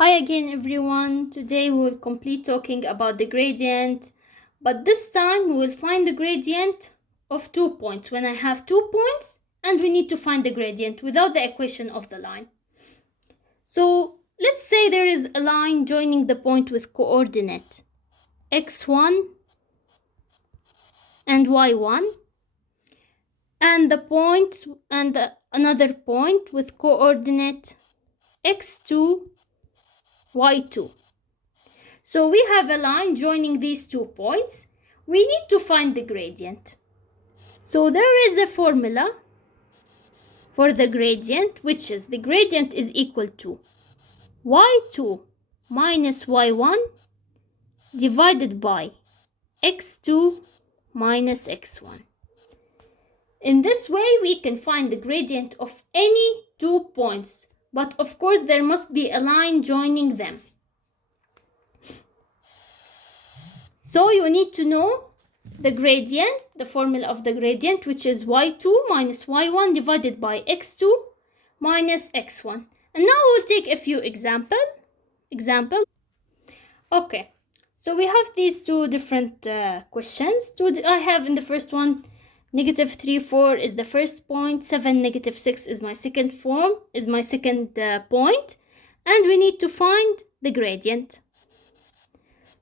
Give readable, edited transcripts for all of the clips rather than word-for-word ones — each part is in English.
Hi again everyone. Today we will complete talking about the gradient, but this time we will find the gradient of 2 points when I have 2 points and we need to find the gradient without the equation of the line. So let's say there is a line joining the point with coordinate x1 and y1 and the point and another point with coordinate x2 y2. So we have a line joining these 2 points. We need to find the gradient. So there is the formula for the gradient, which is the gradient is equal to y2 minus y1 divided by x2 minus x1. In this way, we can find the gradient of any 2 points, but of course there must be a line joining them. So you need to know the gradient, the formula of the gradient, which is y2 minus y1 divided by x2 minus x1. And now we'll take a few examples. Okay, so we have these two different questions. I have in the first one, negative 3, 4 is the first point, 7, negative 6 is my second point, and we need to find the gradient.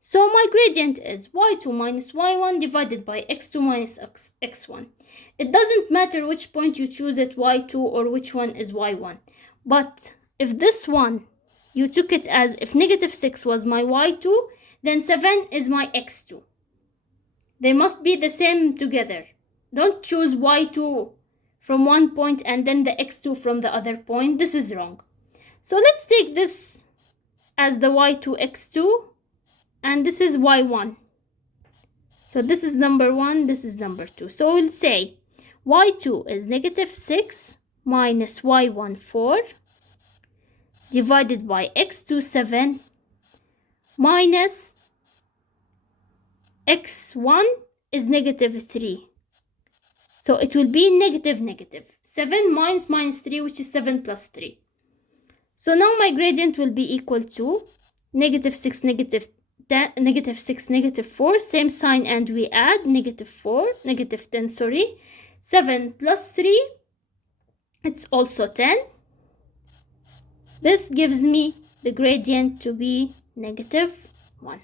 So my gradient is y2 minus y1 divided by x2 minus x1. It doesn't matter which point you choose it, y2 or which one is y1. But if this one, you took it as if negative 6 was my y2, then 7 is my x2. They must be the same together. Don't choose y2 from one point and then the x2 from the other point. This is wrong. So let's take this as the y2 x2. And this is y1. So this is number 1, this is number 2. So we'll say y2 is negative 6 minus y1 4 divided by x2 7 minus x1 is negative 3. So it will be negative. 7 minus 3, which is 7 plus 3. So now my gradient will be equal to negative 6, negative 6, negative 4, same sign, and we add negative 10, 7 plus 3, it's also 10. This gives me the gradient to be negative 1.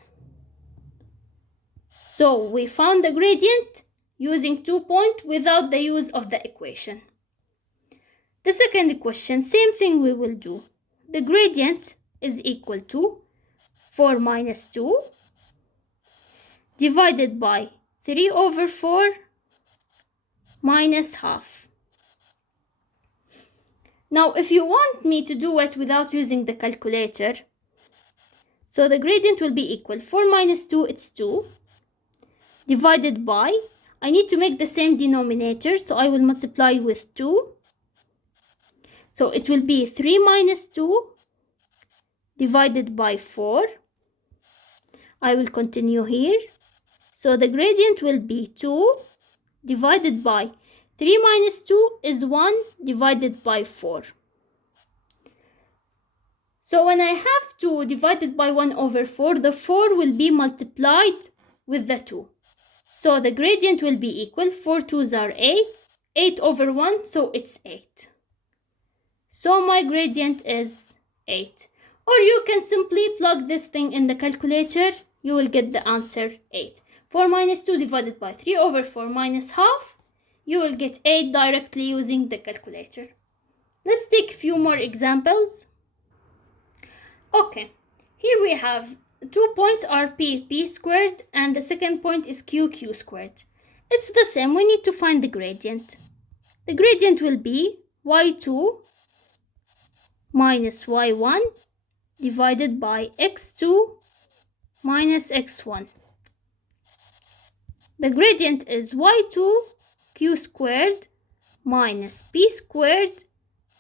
So we found the gradient using 2 points without the use of the equation. The second question, same thing we will do. The gradient is equal to 4 minus 2 divided by 3 over 4 minus half. Now, if you want me to do it without using the calculator, so the gradient will be equal 4 minus 2, it's 2, divided by, I need to make the same denominator, so I will multiply with 2. So it will be 3 minus 2 divided by 4. I will continue here. So the gradient will be 2 divided by 3 minus 2 is 1 divided by 4. So when I have 2 divided by 1 over 4, the 4 will be multiplied with the 2. So the gradient will be equal, 4 2s are 8, 8 over 1, so it's 8. So my gradient is 8. Or you can simply plug this thing in the calculator, you will get the answer 8. 4 minus 2 divided by 3 over 4 minus half, you will get 8 directly using the calculator. Let's take a few more examples. Okay, here we have 2 points are p squared, and the second point is q squared. It's the same, we need to find the gradient. The gradient will be y2 minus y1 divided by x2 minus x1. The gradient is y2 q squared minus p squared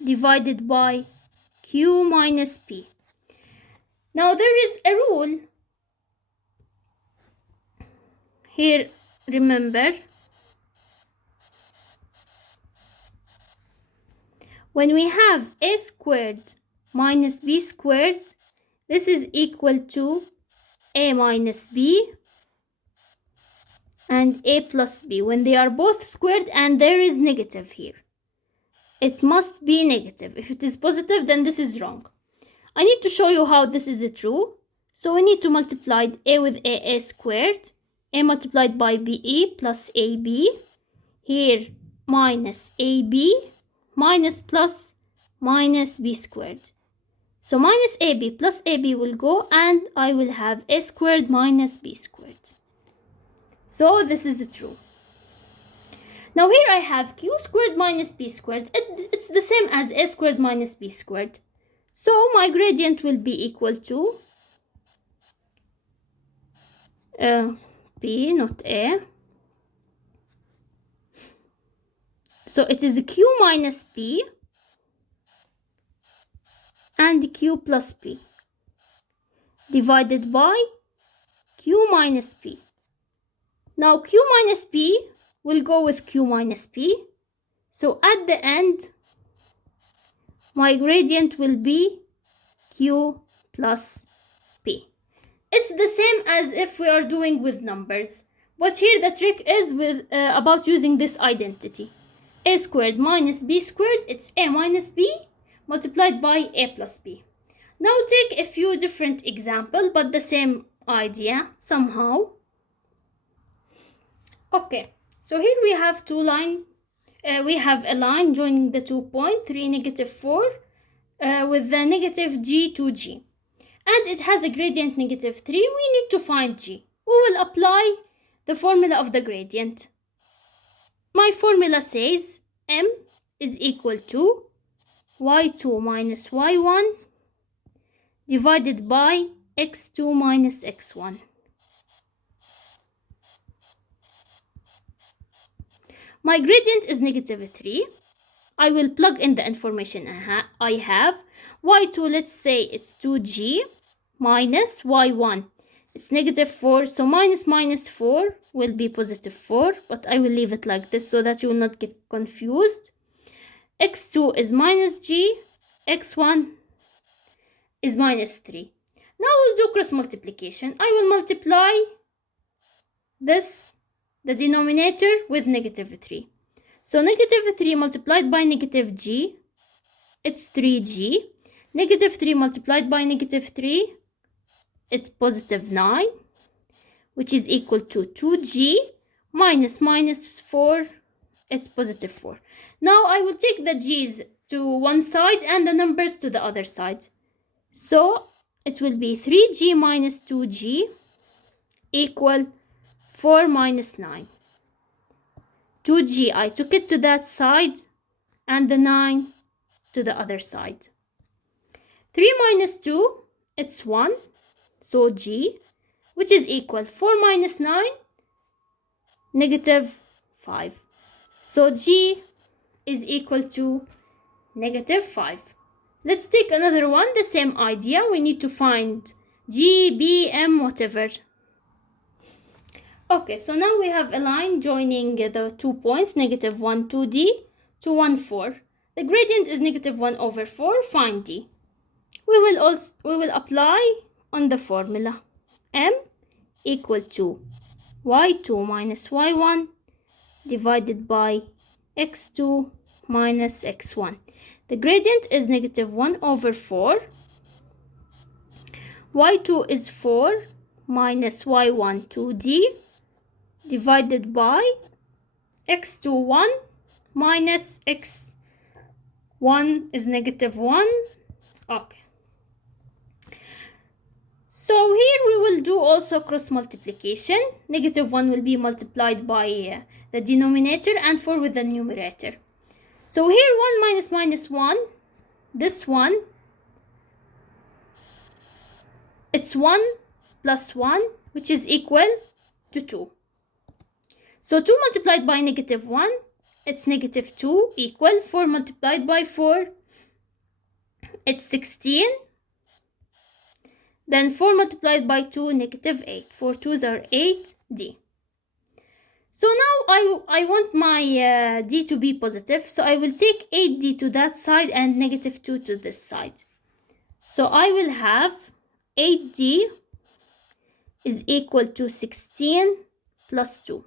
divided by q minus p. Now there is a rule here, remember, when we have a squared minus b squared, this is equal to a minus b and a plus b when they are both squared and there is negative here. It must be negative. If it is positive, then this is wrong. I need to show you how this is true. So we need to multiply a with a squared, a multiplied by be plus ab, here minus ab, minus plus minus b squared. So minus ab plus ab will go and I will have a squared minus b squared. So this is true. Now here I have q squared minus b squared. It's the same as a squared minus b squared. So my gradient will be equal to b, not a. So it is q minus b and q plus p divided by q minus p. Now q minus p will go with q minus p. So at the end, my gradient will be q plus p. It's the same as if we are doing with numbers. But here the trick is with about using this identity. A squared minus b squared, it's a minus b multiplied by a plus b. Now take a few different examples, but the same idea somehow. Okay, so here we have we have a line joining the 2 points, 3, negative 4, with the negative g to g. And it has a gradient negative 3. We need to find g. We will apply the formula of the gradient. My formula says m is equal to y2 minus y1 divided by x2 minus x1. My gradient is negative 3. I will plug in the information I have. y2, let's say it's 2g minus y1. It's negative 4, so minus 4 will be positive 4, but I will leave it like this so that you will not get confused. x2 is minus g, x1 is minus 3. Now we'll do cross multiplication. I will multiply this, the denominator, with negative 3. So negative 3 multiplied by negative g, it's 3g. Negative 3 multiplied by negative 3, it's positive 9, which is equal to 2g minus 4, it's positive 4. Now I will take the g's to one side and the numbers to the other side. So it will be 3g minus 2g equal 4 minus 9. 2g, I took it to that side and the 9 to the other side. 3 minus 2, it's 1. So g, which is equal 4 minus 9, negative 5. So g is equal to negative 5. Let's take another one, the same idea. We need to find g, b, m, whatever. Okay, so now we have a line joining the 2 points, negative 1, 2d to 1, 4. The gradient is negative 1 over 4. Find d. We will apply on the formula. M equal to y2 minus y1 divided by x2 minus x1. The gradient is negative 1 over 4. y2 is 4 minus y1 2d divided by x2 1 minus x1 is negative 1. Okay. So here we will do also cross multiplication. Negative 1 will be multiplied by the denominator and 4 with the numerator. So here 1 minus 1, this one, it's 1 plus 1, which is equal to 2. So 2 multiplied by negative 1, it's negative 2 equal 4 multiplied by 4, it's 16. Then 4 multiplied by 2, negative 8. 4 2s are 8d. So now I want my d to be positive. So I will take 8d to that side and negative 2 to this side. So I will have 8d is equal to 16 plus 2.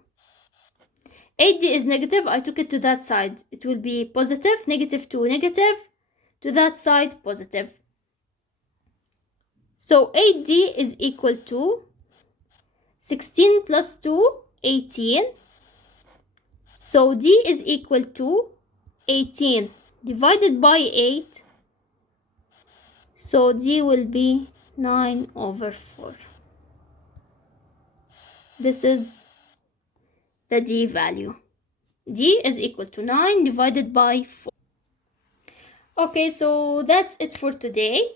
8d is negative, I took it to that side. It will be positive, negative 2, negative, to that side, positive. So 8d is equal to 16 plus 2, 18. So d is equal to 18 divided by 8. So d will be 9/4. This is the d value. D is equal to 9 divided by 4. Okay, so that's it for today.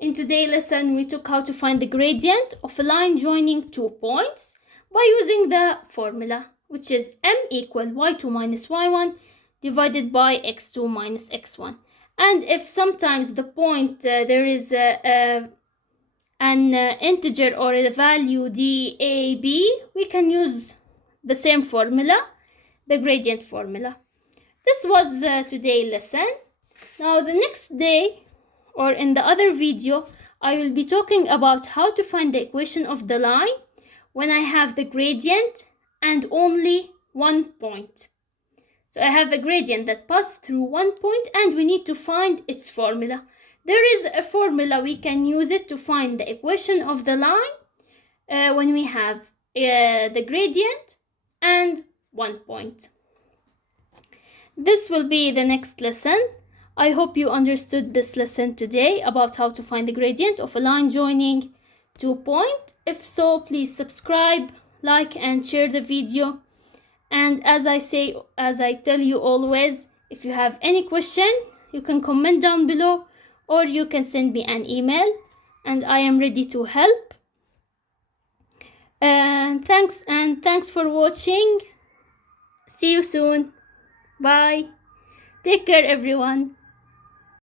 In today's lesson, we took how to find the gradient of a line joining 2 points by using the formula, which is m equal y2 minus y1 divided by x2 minus x1. And if sometimes the point there is an integer or a value dab, we can use the same formula, the gradient formula. This was today's lesson. Now the next day, or in the other video, I will be talking about how to find the equation of the line when I have the gradient and only 1 point. So I have a gradient that passed through 1 point and we need to find its formula. There is a formula, we can use it to find the equation of the line when we have the gradient and 1 point. This will be the next lesson. I hope you understood this lesson today about how to find the gradient of a line joining 2 points. If so, please subscribe, like, and share the video. And as I tell you always, if you have any question, you can comment down below or you can send me an email and I am ready to help. Thanks for watching. See you soon. Bye. Take care, everyone.